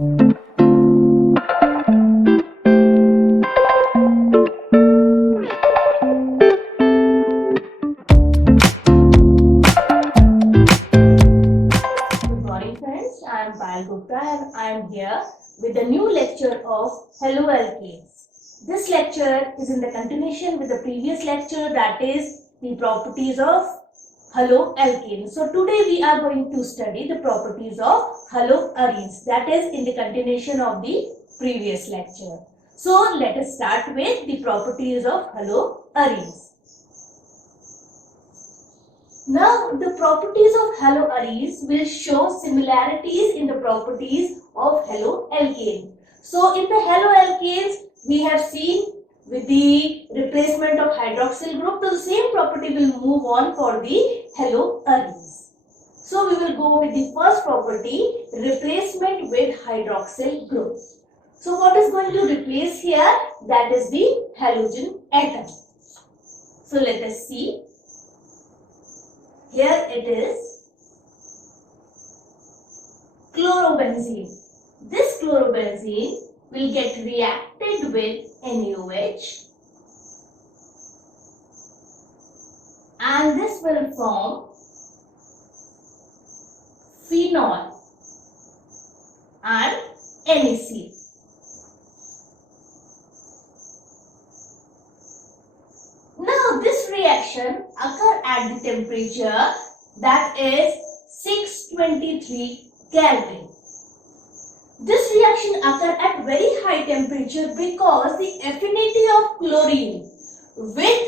morning friends, I am Payal Gupta and I am here with a new lecture of haloalkanes. This lecture is in the continuation with the previous lecture, that is the properties of haloalkanes. So today we are going to study the properties of haloarenes, that is in the continuation of the previous lecture. So let us start with the properties of haloarenes. Now, the properties of haloarenes will show similarities in the properties of haloalkane. So, in the haloalkanes, we have seen with the replacement of hydroxyl group, the same property will move on for the haloarenes. So, we will go with the first property, replacement with hydroxyl group. So, what is going to replace here? That is the halogen atom. So, let us see. Here it is chlorobenzene. This chlorobenzene will get reacted with NaOH and this will form phenol and NaCl. Now this reaction occur at the temperature that is 623 Kelvin. This reaction occur at very high temperature because the affinity of chlorine with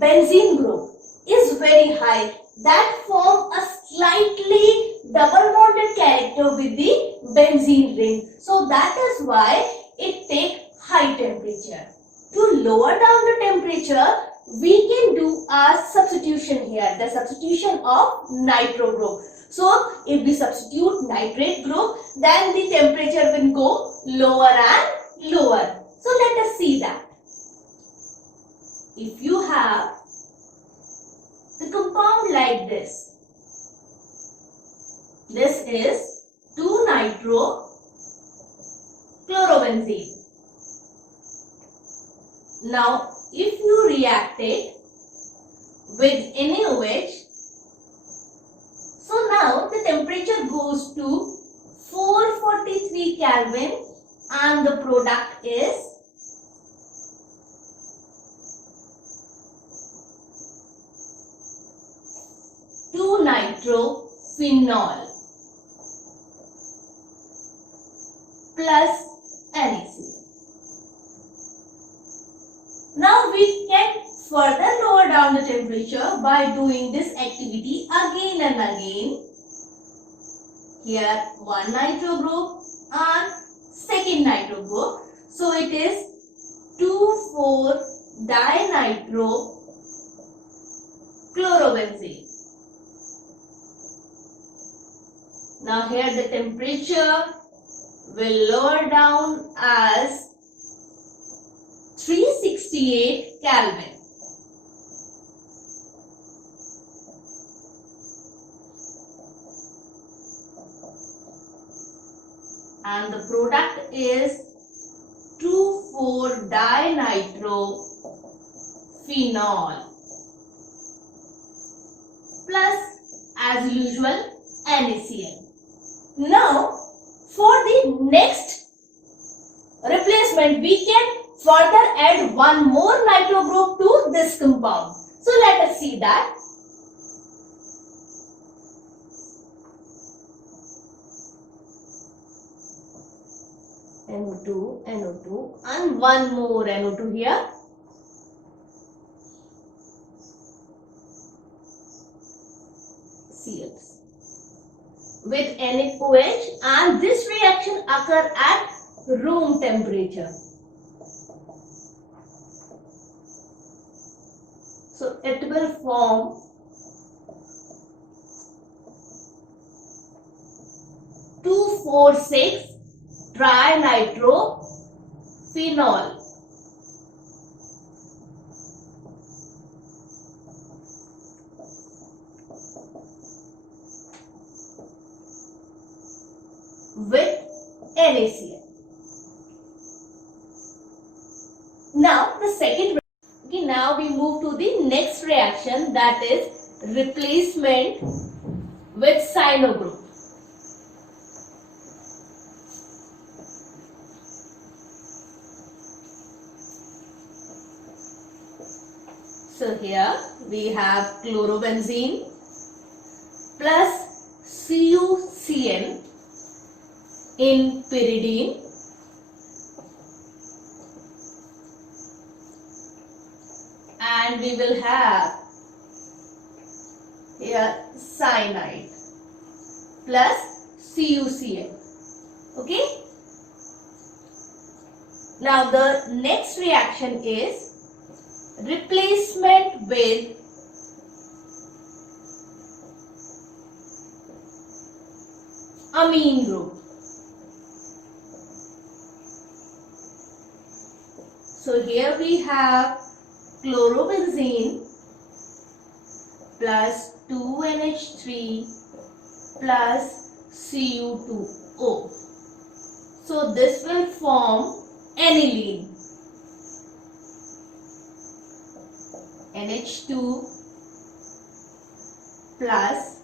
benzene group is very high, that form a slightly double bonded character with the benzene ring. So that is why it take high temperature. To lower down the temperature, we can do a substitution here, the substitution of nitro group. So, if we substitute nitrate group, then the temperature will go lower and lower. So, let us see that. If you have the compound like this is 2-nitro-chlorobenzene. Now, if you react it with NaOH, so now the temperature goes to 443 Kelvin and the product is 2-nitrophenol plus NaCl. Now we can further lower down the temperature by doing this activity again and again. Here one nitro group and second nitro group. So it is 2,4-dinitro-chlorobenzene. Now here the temperature will lower down as 368 Kelvin. And the product is 2,4-dinitrophenol plus, as usual, NaCl. Now, for the next replacement, we can further add one more nitro group to this compound. So, let us see that. NO2, NO2 and one more NO2 here. Cl with NaOH, and this reaction occur at room temperature. So it will form 2,4,6-trinitrophenol. With NaCl. Now the second, okay, now we move to the next reaction, that is replacement with cyano group. So here we have chlorobenzene plus CuCN in pyridine and we will have here cyanide plus CuCl. Okay. Now the next reaction is replacement with amine group. So here we have chlorobenzene plus 2NH3 plus Cu2O. So this will form aniline. NH2 plus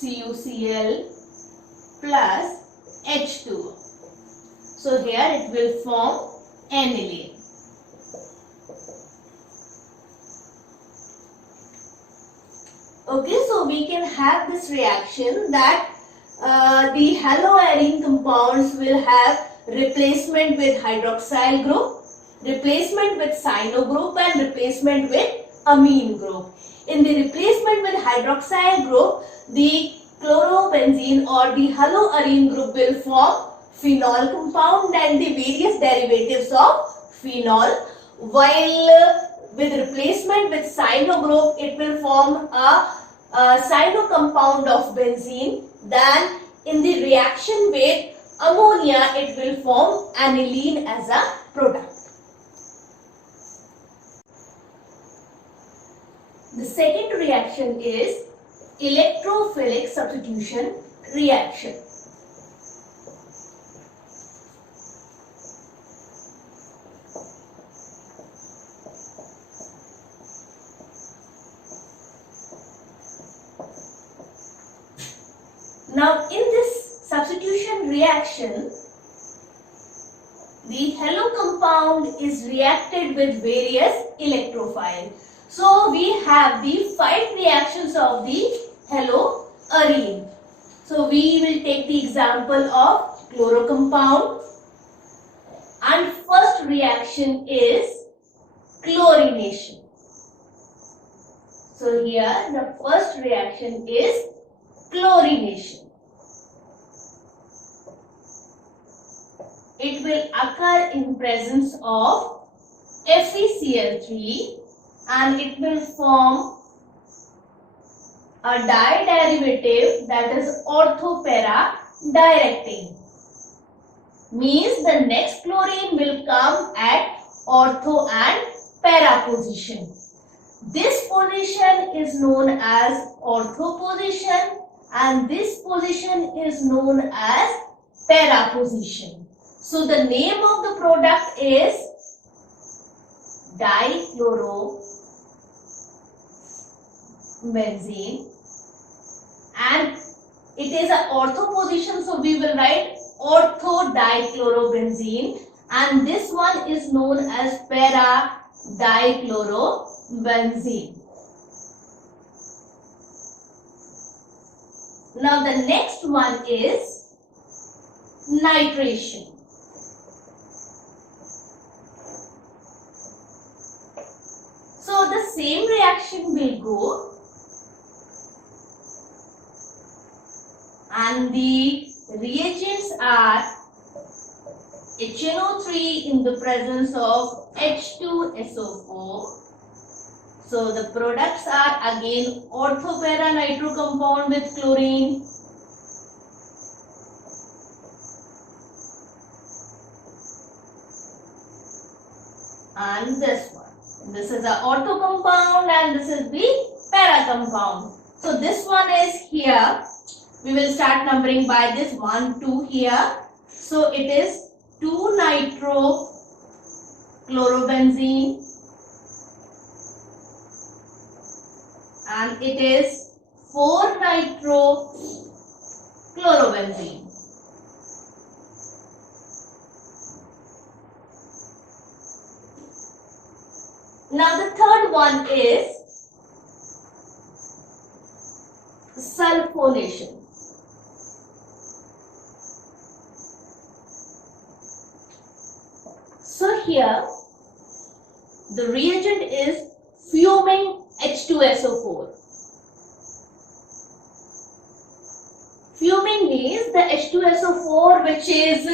CuCl plus H2O. So here it will form aniline. Okay, so we can have this reaction that the haloarine compounds will have replacement with hydroxyl group, replacement with cyano group and replacement with amine group. In the replacement with hydroxyl group, the chlorobenzene or the haloarine group will form phenol compound and the various derivatives of phenol, while with replacement with cyano group it will form a cyano compound of benzene. Then in the reaction with ammonia it will form aniline as a product. The second reaction is electrophilic substitution reaction. Now in this substitution reaction, the halo compound is reacted with various electrophiles. So we have the 5 reactions of the haloarine. So we will take the example of chloro compound, and first reaction is chlorination. So here the first reaction is chlorination. It will occur in presence of FeCl3 and it will form a diderivative, that is orthopara directing. Means the next chlorine will come at ortho and para position. This position is known as ortho position and this position is known as para position. So the name of the product is dichlorobenzene and it is an ortho position, so we will write ortho dichlorobenzene, and this one is known as para dichlorobenzene. Now the next one is nitration. So the same reaction will go and the reagents are HNO3 in the presence of H2SO4. So the products are again orthopara nitro compound with chlorine. And this one. This is a ortho compound and this is the para compound. So this one is here We will start numbering by this 1, 2 here. So it is 2 nitrochlorobenzene and it is 4 nitrochlorobenzene. Now the third one is sulfonation. So here the reagent is fuming H2SO4. Fuming means the H2SO4 which is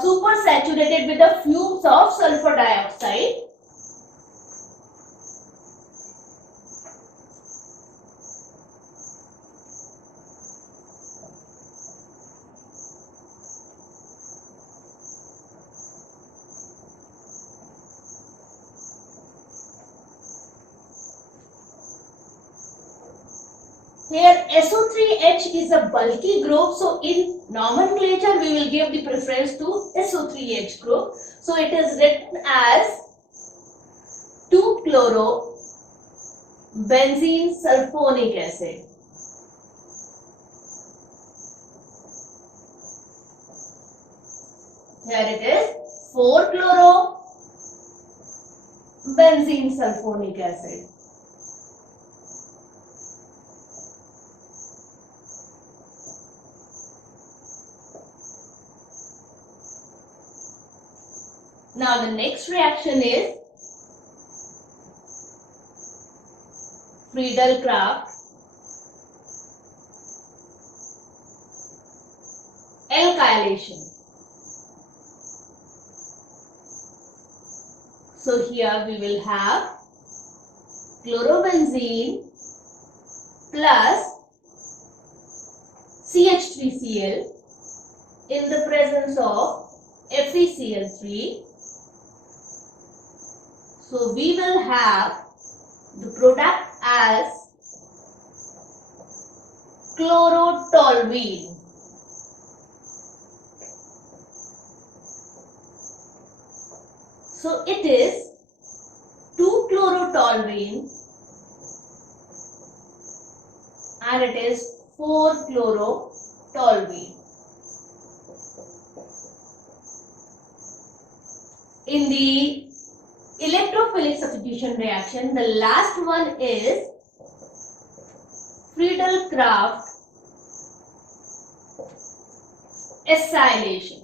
super saturated with the fumes of sulfur dioxide. Here SO3H is a bulky group, so in nomenclature we will give the preference to SO3H group. So it is written as 2-chloro-benzene sulfonic acid. Here it is 4-chloro-benzene sulfonic acid. Now the next reaction is Friedel-Crafts alkylation. So here we will have chlorobenzene plus CH3Cl in the presence of FeCl3. So we will have the product as chlorotoluene. So it is 2-chlorotoluene and it is 4-chlorotoluene. In the electrophilic substitution reaction, the last one is Friedel-Crafts acylation.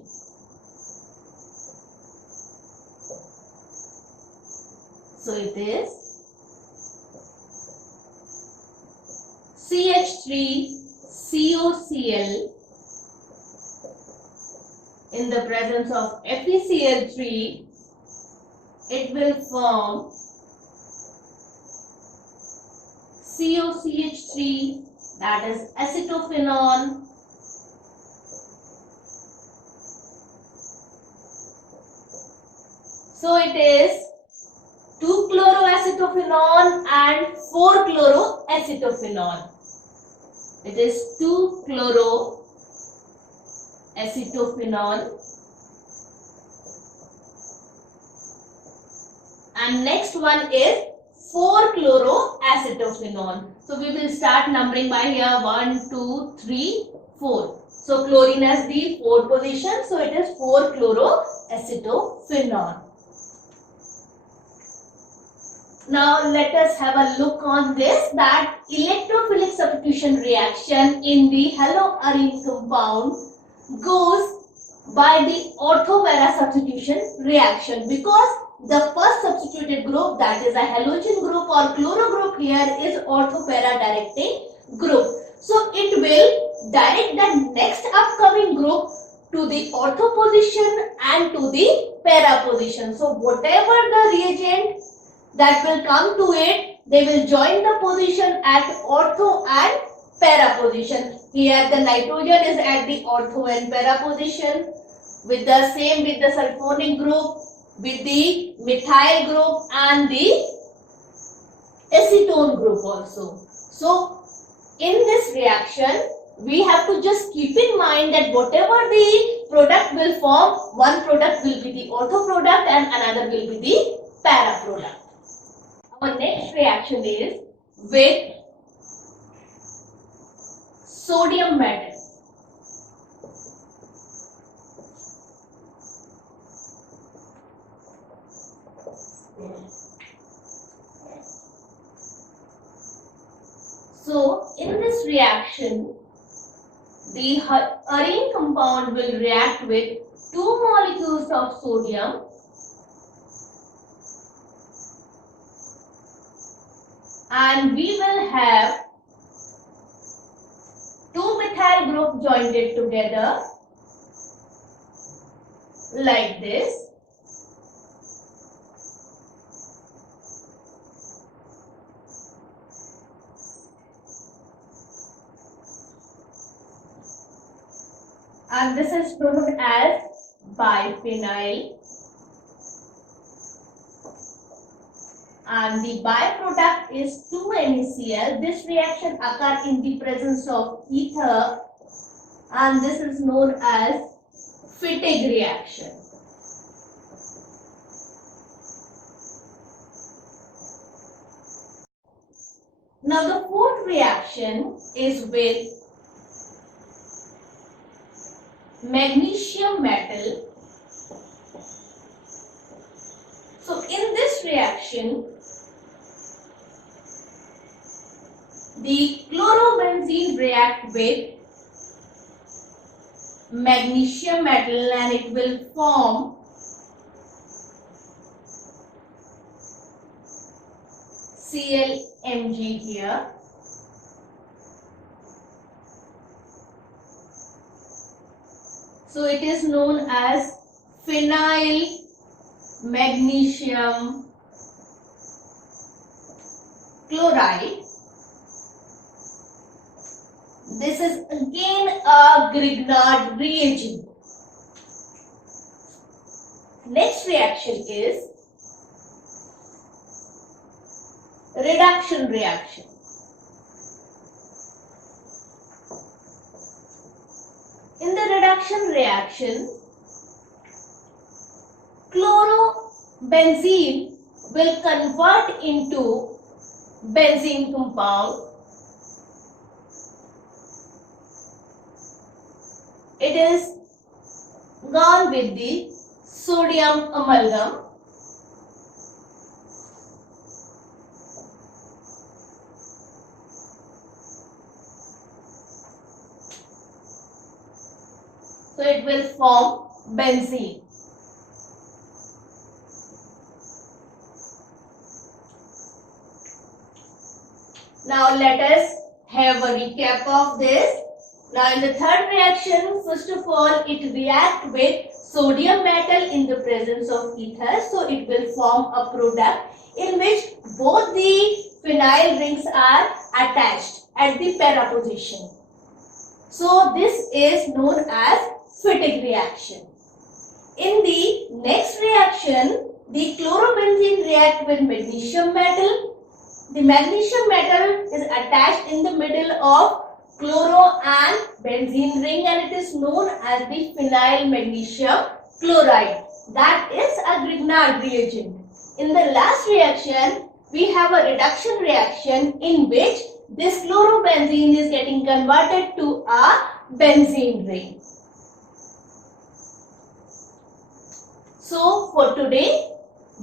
So it is CH3COCl in the presence of FeCl3. It will form COCH3, that is acetophenone, so it is 2-chloroacetophenone and 4-chloroacetophenone. It is 2-chloroacetophenone. And next one is 4-chloroacetophenone. So we will start numbering by here 1, 2, 3, 4. So chlorine has the 4th position. So it is 4-chloroacetophenone. Now let us have a look on this, that electrophilic substitution reaction in the haloarine compound goes by the ortho-para substitution reaction, because the first substituted group, that is a halogen group or chloro group, here is ortho-para directing group. So it will direct the next upcoming group to the ortho position and to the para position. So whatever the reagent that will come to it, they will join the position at ortho and para position. Here the nitrogen is at the ortho and para position, with the same with the sulfonic group, with the methyl group and the acetone group also. So in this reaction, we have to just keep in mind that whatever the product will form, one product will be the ortho product and another will be the para product. Our next reaction is with sodium metal. So, in this reaction, the arene compound will react with two molecules of sodium and we will have two methyl group joined together like this. And this is known as biphenyl. And the byproduct is 2NaCl. This reaction occurs in the presence of ether and this is known as Fittig reaction. Now the fourth reaction is with magnesium metal. So in this reaction, the chlorobenzene react with magnesium metal and it will form ClMg here. So it is known as phenyl magnesium chloride. This is again a Grignard reagent. Next reaction is reduction reaction. In the reduction reaction, chlorobenzene will convert into benzene compound. It is gone with the sodium amalgam. So it will form benzene. Now let us have a recap of this. Now in the third reaction, first of all, it reacts with sodium metal in the presence of ether. So it will form a product in which both the phenyl rings are attached at the para position. So this is known as Fittig reaction. In the next reaction, the chlorobenzene react with magnesium metal. The magnesium metal is attached in the middle of chloro and benzene ring and it is known as the phenyl magnesium chloride. That is a Grignard reagent. In the last reaction, we have a reduction reaction in which this chlorobenzene is getting converted to a benzene ring. So for today,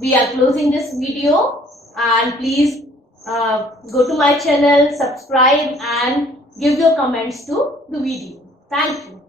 we are closing this video and please go to my channel, subscribe and give your comments to the video. Thank you.